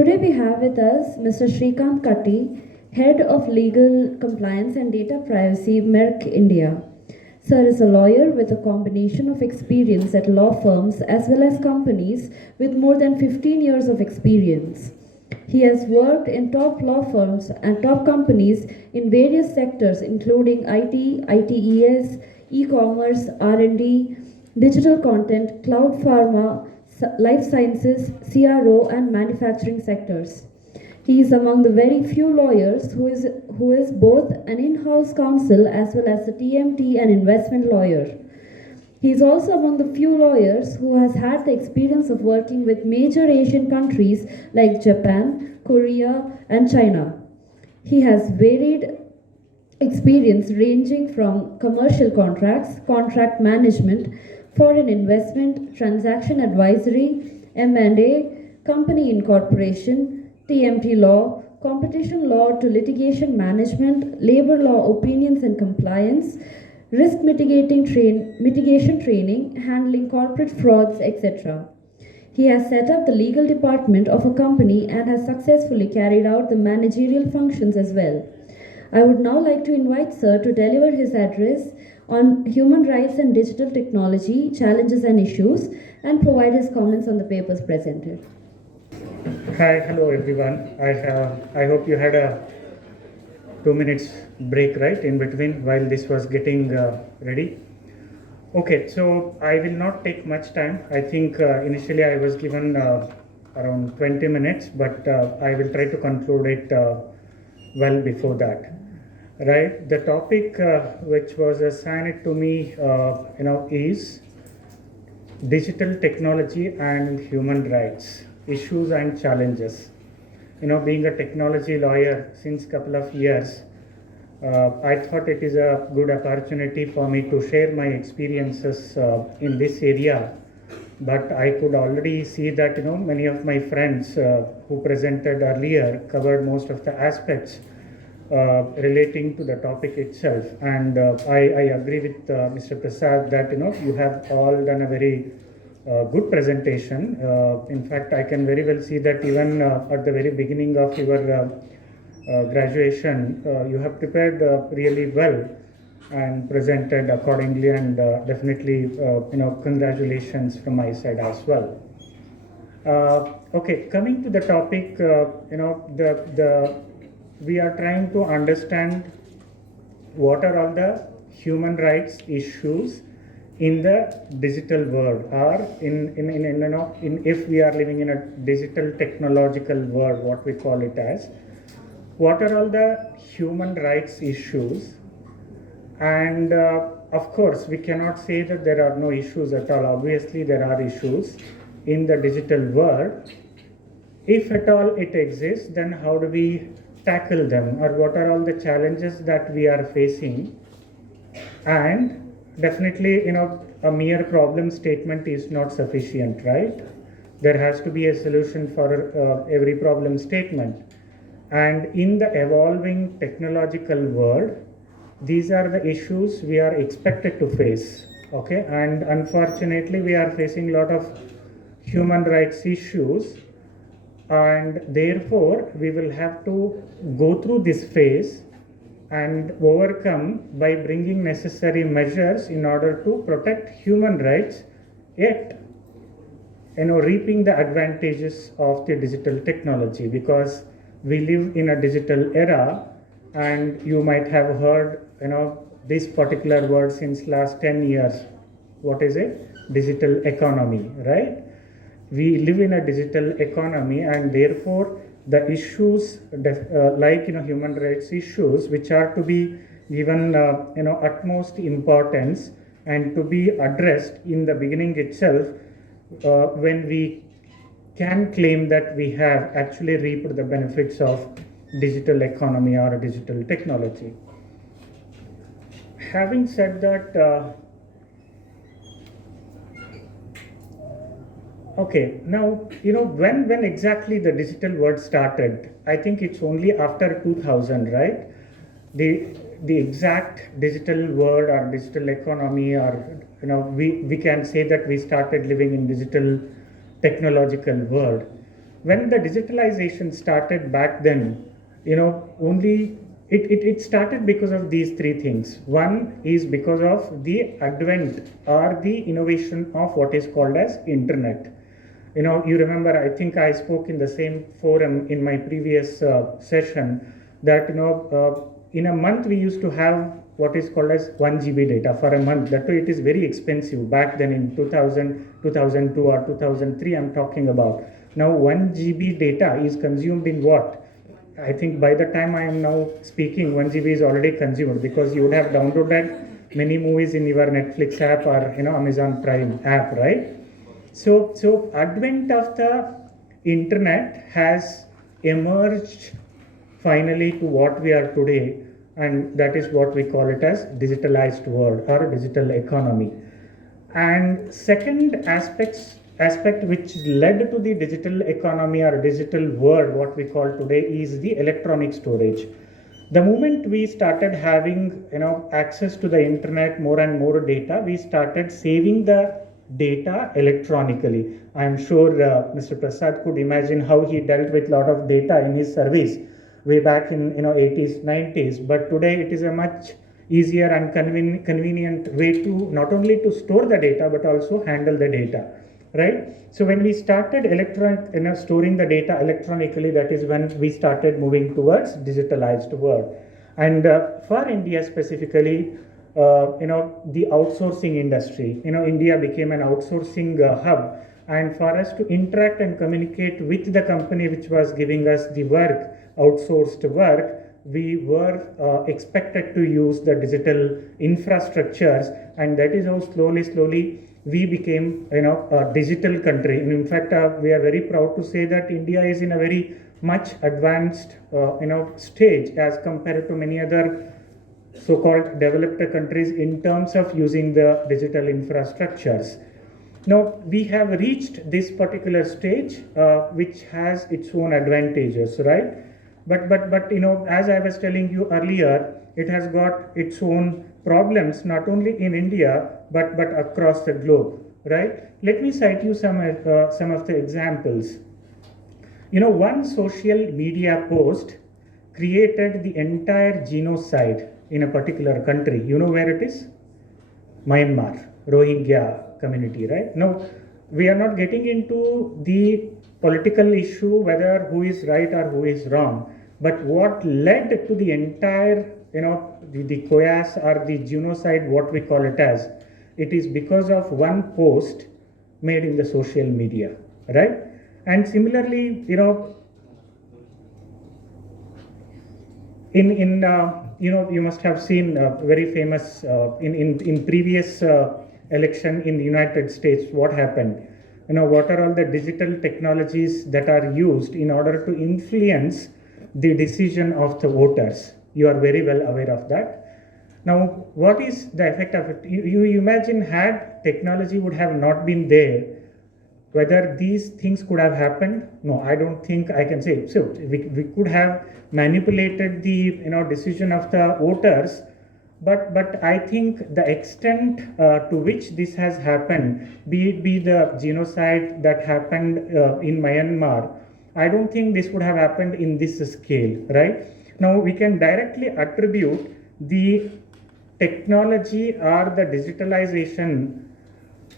Today we have with us Mr. Shreekanth Katti, Head of Legal Compliance and Data Privacy, Merck, India. Sir is a lawyer with a combination of experience at law firms as well as companies with more than 15 years of experience. He has worked in top law firms and top companies in various sectors including IT, ITES, e-commerce, R&D, digital content, cloud pharma, life sciences, CRO, and manufacturing sectors. He is among the very few lawyers who is both an in-house counsel as well as a TMT and investment lawyer. He is also among the few lawyers who has had the experience of working with major Asian countries like Japan, Korea, and China. He has varied experience ranging from commercial contracts, contract management, foreign investment, transaction advisory, M&A, company incorporation, TMT law, competition law to litigation management, labor law opinions and compliance, risk mitigation training, handling corporate frauds, etc. He has set up the legal department of a company and has successfully carried out the managerial functions as well. I would now like to invite Sir to deliver his address on human rights and digital technology, challenges and issues, and provide his comments on the papers presented. Hi, hello everyone. I hope you had a 2 minutes break, right, in between while this was getting ready. Okay, so I will not take much time. I think initially I was given around 20 minutes, but I will try to conclude it well before that. Right, the topic which was assigned to me, is digital technology and human rights, issues and challenges. Being a technology lawyer since couple of years, I thought it is a good opportunity for me to share my experiences in this area. But I could already see that many of my friends who presented earlier covered most of the aspects relating to the topic itself, and I agree with Mr. Prasad that you have all done a very good presentation. In fact, I can very well see that even at the very beginning of your graduation, you have prepared really well and presented accordingly, and definitely congratulations from my side as well. Okay, coming to the topic, we are trying to understand what are all the human rights issues in the digital world, or if we are living in a digital technological world, what we call it as. What are all the human rights issues? And of course, we cannot say that there are no issues at all. Obviously, there are issues in the digital world. If at all it exists, then how do we tackle them, or what are all the challenges that we are facing? And definitely, a mere problem statement is not sufficient, right? There has to be a solution for every problem statement. And in the evolving technological world, these are the issues we are expected to face, okay? And unfortunately, we are facing a lot of human rights issues, and therefore we will have to go through this phase and overcome by bringing necessary measures in order to protect human rights, yet reaping the advantages of the digital technology, because we live in a digital era. And you might have heard this particular word since last 10 years. What is it? Digital economy, right? We live in a digital economy, and therefore the issues like human rights issues, which are to be given utmost importance and to be addressed in the beginning itself, when we can claim that we have actually reaped the benefits of digital economy or digital technology. Having said that, okay, now when exactly the digital world started, I think it's only after 2000, right? The exact digital world or digital economy, or we can say that we started living in digital technological world. when the digitalization started back then, only it started because of these three things. One is because of the advent or the innovation of what is called as internet. You remember, I think I spoke in the same forum in my previous session that, in a month we used to have what is called as 1 GB data for a month. That way it is very expensive back then in 2000, 2002 or 2003 I'm talking about. Now 1 GB data is consumed in what? I think by the time I am now speaking, 1 GB is already consumed, because you would have downloaded many movies in your Netflix app or Amazon Prime app, right? So advent of the internet has emerged finally to what we are today, and that is what we call it as digitalized world or digital economy. And second aspect which led to the digital economy or digital world, what we call today, is the electronic storage. The moment we started having access to the internet, more and more data, we started saving the data electronically. I am sure Mr. Prasad could imagine how he dealt with a lot of data in his service way back in 80s, 90s. But today it is a much easier and convenient way to not only to store the data but also handle the data, right? So when we started storing the data electronically, that is when we started moving towards digitalized world. And for India specifically, the outsourcing industry, India became an outsourcing hub, and for us to interact and communicate with the company which was giving us the work, outsourced work, we were expected to use the digital infrastructures, and that is how slowly we became a digital country. And in fact, we are very proud to say that India is in a very much advanced stage as compared to many other so-called developed countries in terms of using the digital infrastructures. Now we have reached this particular stage which has its own advantages, right? But as I was telling you earlier, it has got its own problems, not only in India but across the globe, right? Let me cite you some of the examples. One social media post created the entire genocide in a particular country. You know where it is? Myanmar, Rohingya community, right? Now, we are not getting into the political issue whether who is right or who is wrong, but what led to the entire, the chaos or the genocide, what we call it as, it is because of one post made in the social media, right? And similarly, you must have seen very famous in previous election in the United States, what happened? What are all the digital technologies that are used in order to influence the decision of the voters? You are very well aware of that. Now, what is the effect of it? You imagine, had technology would have not been there, whether these things could have happened? No, I don't think I can say. So we could have manipulated the decision of the voters, but I think the extent to which this has happened, be it the genocide that happened in Myanmar, I don't think this would have happened in this scale, right? Now we can directly attribute the technology or the digitalization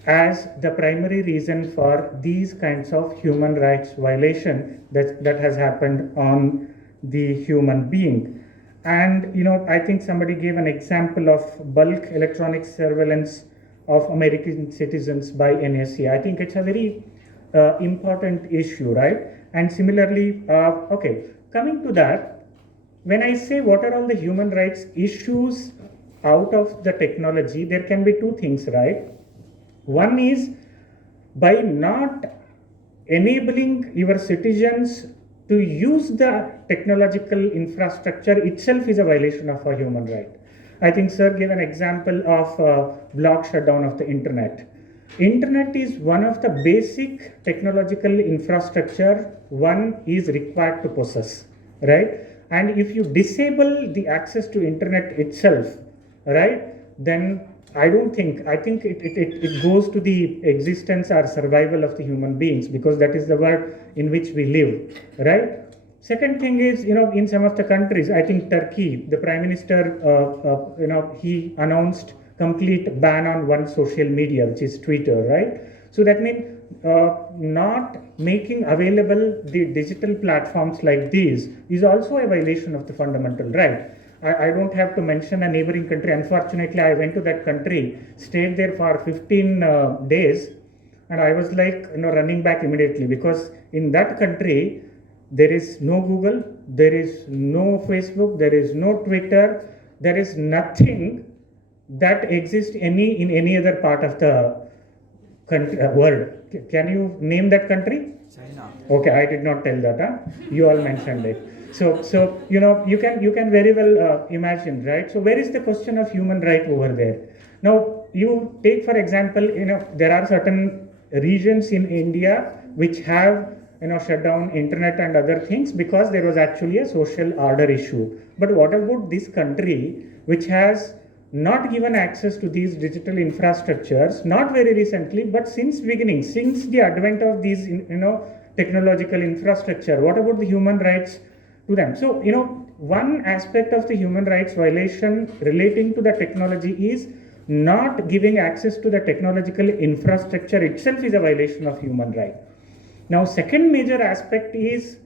as the primary reason for these kinds of human rights violation that has happened on the human being. And I think somebody gave an example of bulk electronic surveillance of American citizens by NSA. I think it's a very important issue, right? And similarly, coming to that, when I say what are all the human rights issues out of the technology, there can be two things, right? One is by not enabling your citizens to use the technological infrastructure itself is a violation of a human right. I think sir gave an example of block shutdown of the internet. Internet is one of the basic technological infrastructure one is required to possess, right? And if you disable the access to internet itself, right, then I don't think, I think it goes to the existence or survival of the human beings, because that is the world in which we live, right? Second thing is, in some of the countries, I think Turkey, the prime minister, he announced complete ban on one social media, which is Twitter, right? So that means not making available the digital platforms like these is also a violation of the fundamental right. I don't have to mention a neighboring country. Unfortunately, I went to that country, stayed there for 15 days, and I was like, running back immediately, because in that country, there is no Google, there is no Facebook, there is no Twitter, there is nothing that exists in any other part of the country, world. Can you name that country? China. Okay, I did not tell that. Huh? You all mentioned it. So you can very well imagine, right? So where is the question of human right over there? Now you take, for example, there are certain regions in India which have shut down internet and other things because there was actually a social order issue. But what about this country which has not given access to these digital infrastructures, not very recently, but since beginning, since the advent of these technological infrastructure? What about the human rights to them? So one aspect of the human rights violation relating to the technology is not giving access to the technological infrastructure itself is a violation of human right. Now second major aspect is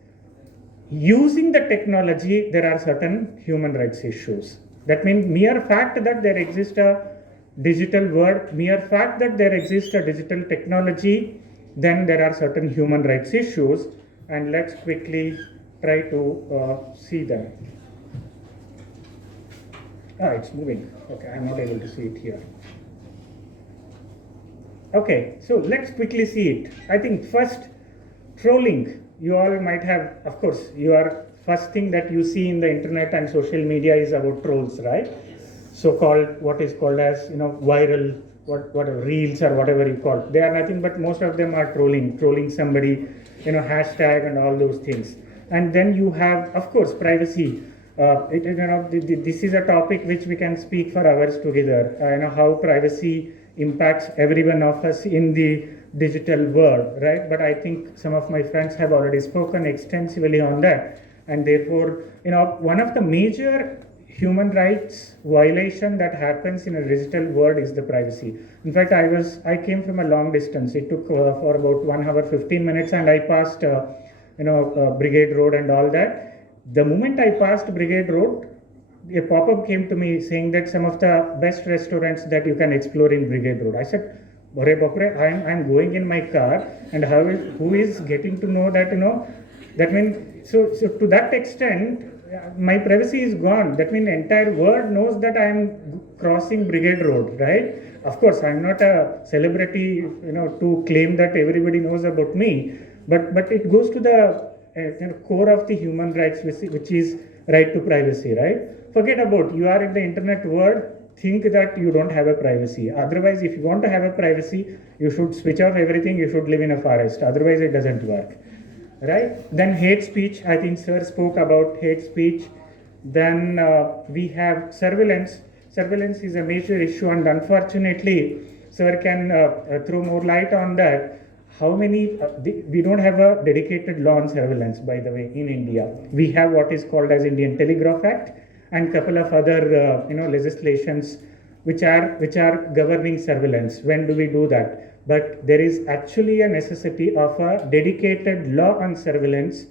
using the technology. There are certain human rights issues. That means mere fact that there exists a digital world, mere fact that there exists a digital technology, then there are certain human rights issues, and let's quickly try to see them. It's moving. Okay, I'm not able to see it here. Okay, so let's quickly see it. I think first, trolling. You all might have, of course, first thing that you see in the internet and social media is about trolls, right? So-called, what is called as, viral, whatever, reels or whatever you call it. They are nothing but most of them are trolling somebody, hashtag and all those things. And then you have, of course, privacy. This is a topic which we can speak for hours together. How privacy impacts every one of us in the digital world, right? But I think some of my friends have already spoken extensively on that. And therefore, one of the major human rights violation that happens in a digital world is the privacy. In fact, I came from a long distance. It took for about 1 hour 15 minutes, and I passed Brigade Road and all that. The moment I passed Brigade Road, a pop-up came to me saying that some of the best restaurants that you can explore in Brigade Road. I said, I'm going in my car, and who is getting to know that, that means, so to that extent, my privacy is gone. That means the entire world knows that I am crossing Brigade Road, right? Of course, I'm not a celebrity, to claim that everybody knows about me, but it goes to the core of the human rights, which is right to privacy, right? Forget about you are in the internet world. Think that you don't have a privacy. Otherwise, if you want to have a privacy, you should switch off everything. You should live in a forest. Otherwise, it doesn't work. Right? Then hate speech. I think Sir spoke about hate speech. Then we have surveillance. Surveillance is a major issue, and unfortunately, Sir can throw more light on that. How many? We don't have a dedicated law on surveillance, by the way, in India. We have what is called as Indian Telegraph Act and couple of other legislations which are governing surveillance. When do we do that? But there is actually a necessity of a dedicated law on surveillance,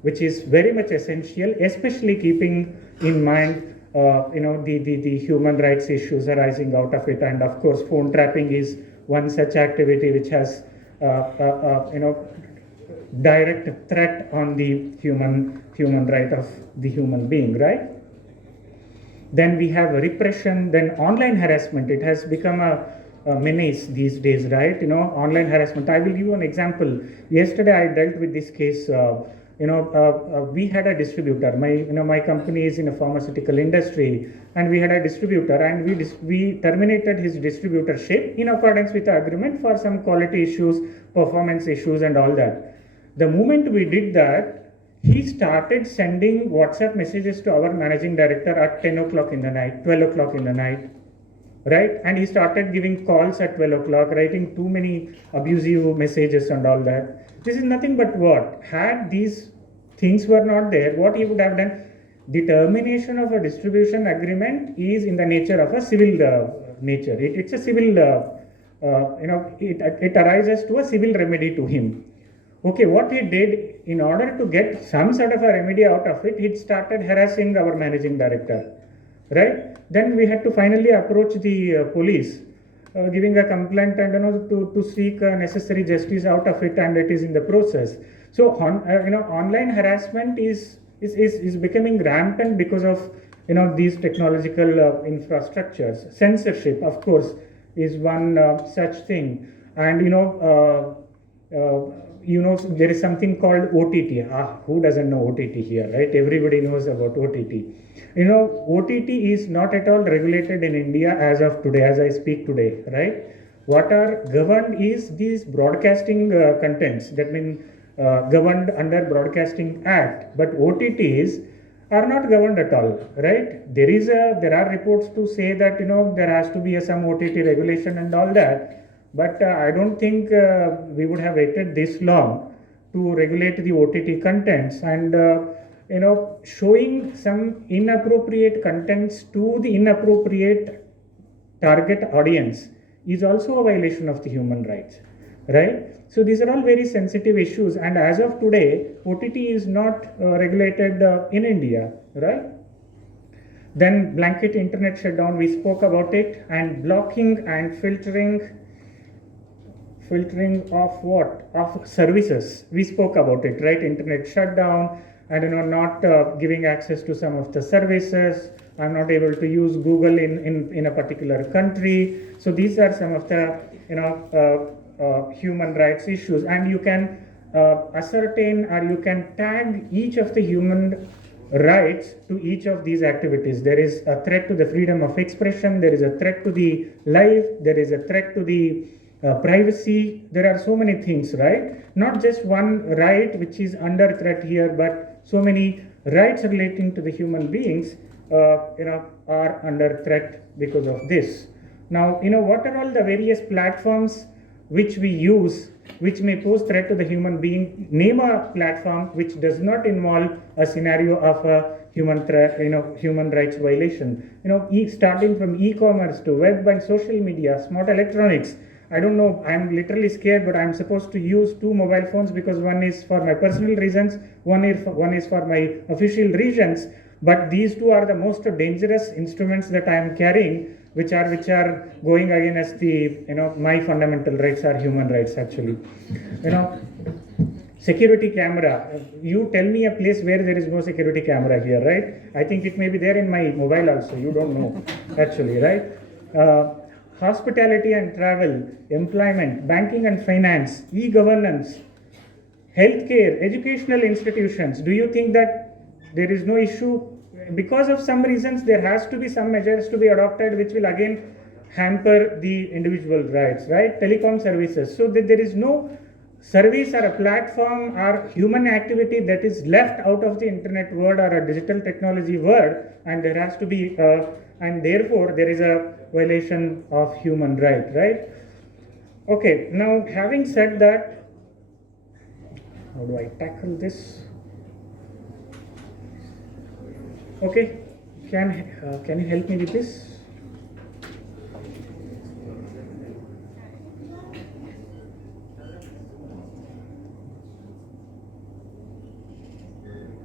which is very much essential, especially keeping in mind the human rights issues arising out of it. And of course, phone trapping is one such activity which has direct threat on the human right of the human being, right? Then we have repression, then online harassment. It has become a menace these days, right? Online harassment. I will give you an example. Yesterday I dealt with this case. We had a distributor. My company is in a pharmaceutical industry, and we had a distributor, and we terminated his distributorship in accordance with the agreement for some quality issues, performance issues, and all that. The moment we did that, he started sending WhatsApp messages to our managing director at 10 o'clock in the night, 12 o'clock in the night, right? And he started giving calls at 12 o'clock, writing too many abusive messages and all that. This is nothing but what? Had these things were not there, what he would have done? The termination of a distribution agreement is in the nature of a civil nature. It's a civil, it arises to a civil remedy to him. Okay, what he did, in order to get some sort of a remedy out of it, he started harassing our managing director, right? Then we had to finally approach the police, giving a complaint and to seek necessary justice out of it, and it is in the process. So online harassment is becoming rampant because of these technological infrastructures. Censorship, of course, is one such thing, and there is something called OTT. Who doesn't know OTT here, right? Everybody knows about OTT. OTT is not at all regulated in India as of today, as I speak today, right? What are governed is these broadcasting contents that mean governed under Broadcasting Act, but OTTs are not governed at all, right? There are reports to say that there has to be some OTT regulation and all that. But I don't think we would have waited this long to regulate the OTT contents, and showing some inappropriate contents to the inappropriate target audience is also a violation of the human rights, right? So these are all very sensitive issues, and as of today, OTT is not regulated in India, right? Then blanket internet shutdown, we spoke about it, and blocking and filtering of what? Of services. We spoke about it, right? Internet shutdown, and not giving access to some of the services. I'm not able to use Google in a particular country. So these are some of the human rights issues, and you can ascertain, or you can tag each of the human rights to each of these activities. There is a threat to the freedom of expression, there is a threat to the life, there is a threat to the privacy. There are so many things, right? Not just one right which is under threat here, but so many rights relating to the human beings are under threat because of this. Now, what are all the various platforms which we use which may pose threat to the human being? Name a platform which does not involve a scenario of a human rights violation. Starting from e-commerce to web and social media, smart electronics. I don't know, I'm literally scared, but I'm supposed to use 2 mobile phones because one is for my personal reasons, one is for my official reasons. But these 2 are the most dangerous instruments that I am carrying, which are going against the my fundamental rights are human rights actually. Security camera. You tell me a place where there is no security camera here, right? I think it may be there in my mobile also. You don't know actually, right? Hospitality and travel, employment, banking and finance, e-governance, healthcare, educational institutions. Do you think that there is no issue? Because of some reasons, there has to be some measures to be adopted which will again hamper the individual rights, right? Telecom services. So that there is no service or a platform or human activity that is left out of the internet world or a digital technology world, and there has to be and therefore there is a violation of human right? Okay, now having said that, how do I tackle this? Okay, can you help me with this?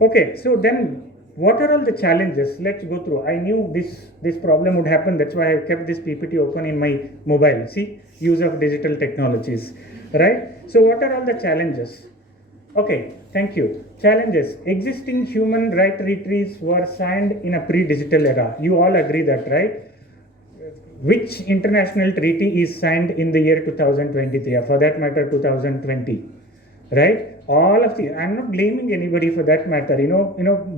Okay, so then what are all the challenges? Let's go through. I knew this problem would happen. That's why I kept this PPT open in my mobile. See, use of digital technologies, right? So what are all the challenges? Okay, thank you. Challenges. Existing human rights treaties were signed in a pre-digital era. You all agree that, right? Which international treaty is signed in the year 2023, or for that matter 2020, right? All of the, I'm not blaming anybody for that matter.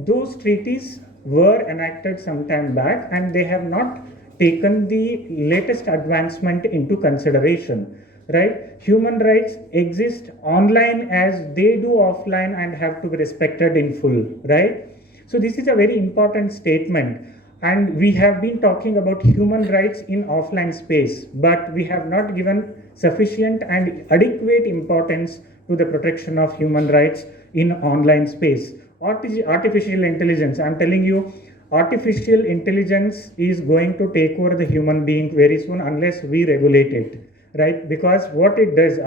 Those treaties were enacted some time back, and they have not taken the latest advancement into consideration, right? Human rights exist online as they do offline and have to be respected in full, right? So this is a very important statement. And we have been talking about human rights in offline space, but we have not given sufficient and adequate importance to the protection of human rights in online space. Artificial intelligence, I'm telling you, artificial intelligence is going to take over the human being very soon unless we regulate it, right? Because what it does,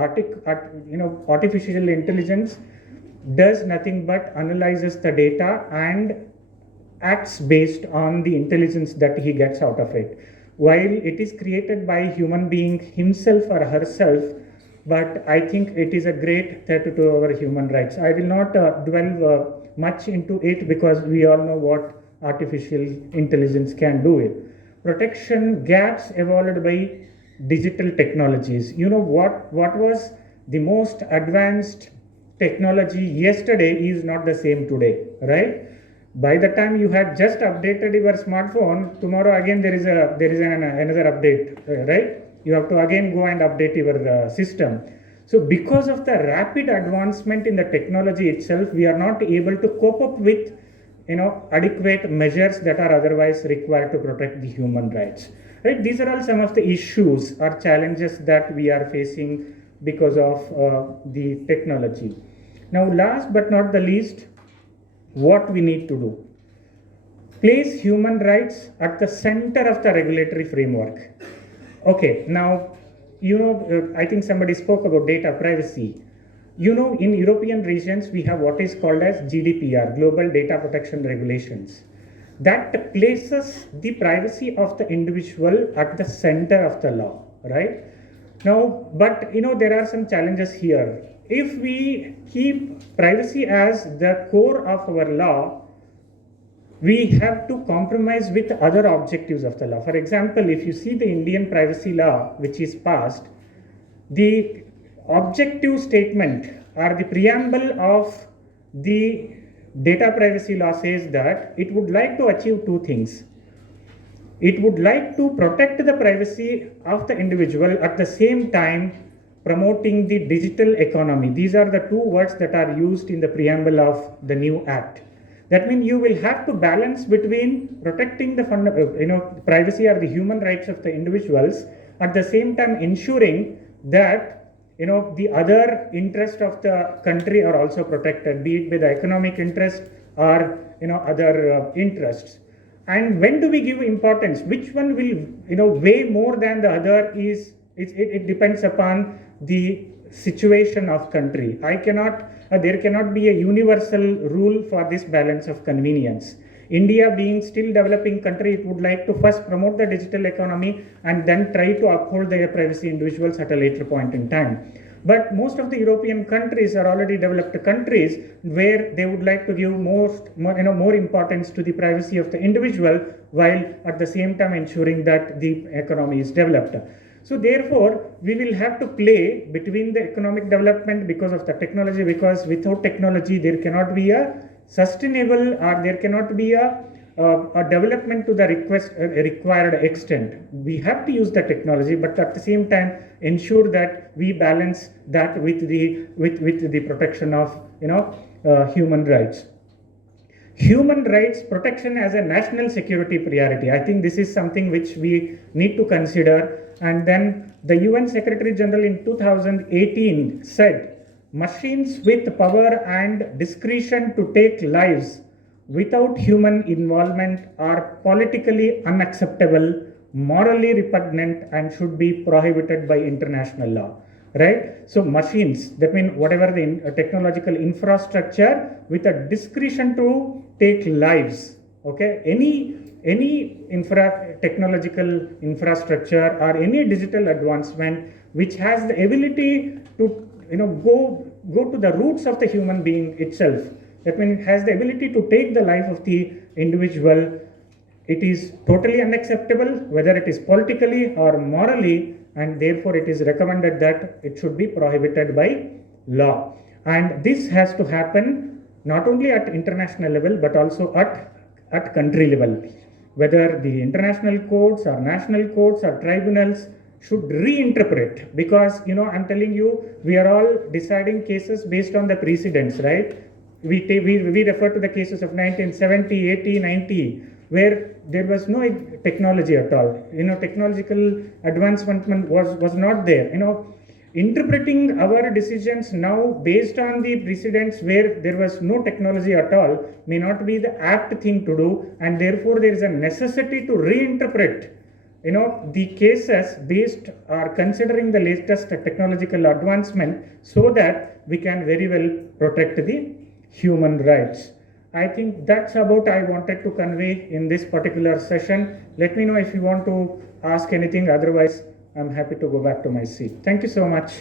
artificial intelligence does nothing but analyzes the data and acts based on the intelligence that he gets out of it. While it is created by human being himself or herself, but I think it is a great threat to our human rights. I will not dwell much into it because we all know what artificial intelligence can do it. Protection gaps evolved by digital technologies. You know what was the most advanced technology yesterday is not the same today, right? By the time you had just updated your smartphone, tomorrow again there is another update, right? You have to again go and update your system. So because of the rapid advancement in the technology itself, we are not able to cope up with adequate measures that are otherwise required to protect the human rights. Right? These are all some of the issues or challenges that we are facing because of the technology. Now, last but not the least, what we need to do. Place human rights at the center of the regulatory framework. Okay, now, I think somebody spoke about data privacy. In European regions, we have what is called as GDPR, Global Data Protection Regulations. That places the privacy of the individual at the center of the law, right? Now, but there are some challenges here. If we keep privacy as the core of our law, we have to compromise with other objectives of the law. For example, if you see the Indian privacy law, which is passed, the objective statement or the preamble of the data privacy law says that it would like to achieve two things. It would like to protect the privacy of the individual at the same time promoting the digital economy. These are the two words that are used in the preamble of the new act. That means you will have to balance between protecting the privacy or the human rights of the individuals, at the same time ensuring that the other interests of the country are also protected, be it by the economic interest or other interests. And when do we give importance? Which one will weigh more than the other? It depends upon the situation of country. There cannot be a universal rule for this balance of convenience. India being still developing country, it would like to first promote the digital economy and then try to uphold their privacy individuals at a later point in time. But most of the European countries are already developed countries where they would like to give more importance to the privacy of the individual, while at the same time ensuring that the economy is developed. So therefore, we will have to play between the economic development because of the technology, because without technology, there cannot be a sustainable or there cannot be a development to the required extent. We have to use the technology, but at the same time ensure that we balance that with the protection of human rights. Human rights protection as a national security priority. I think this is something which we need to consider. And then the UN Secretary General in 2018 said, machines with power and discretion to take lives without human involvement are politically unacceptable, morally repugnant, and should be prohibited by international law. Right? So machines, that means whatever the technological infrastructure with a discretion to take lives. Okay? Any technological infrastructure or any digital advancement which has the ability to go to the roots of the human being itself. That means it has the ability to take the life of the individual. It is totally unacceptable, whether it is politically or morally, and therefore it is recommended that it should be prohibited by law. And this has to happen not only at international level but also at country level. Whether the international courts or national courts or tribunals should reinterpret, because I'm telling you, we are all deciding cases based on the precedents, right? We refer to the cases of 1970, 80, 90. where there was no technology at all. Technological advancement was not there. Interpreting our decisions now based on the precedents where there was no technology at all may not be the apt thing to do, and therefore there is a necessity to reinterpret the cases based or considering the latest technological advancement, so that we can very well protect the human rights. I think that's about I wanted to convey in this particular session. Let me know if you want to ask anything, otherwise I'm happy to go back to my seat. Thank you so much.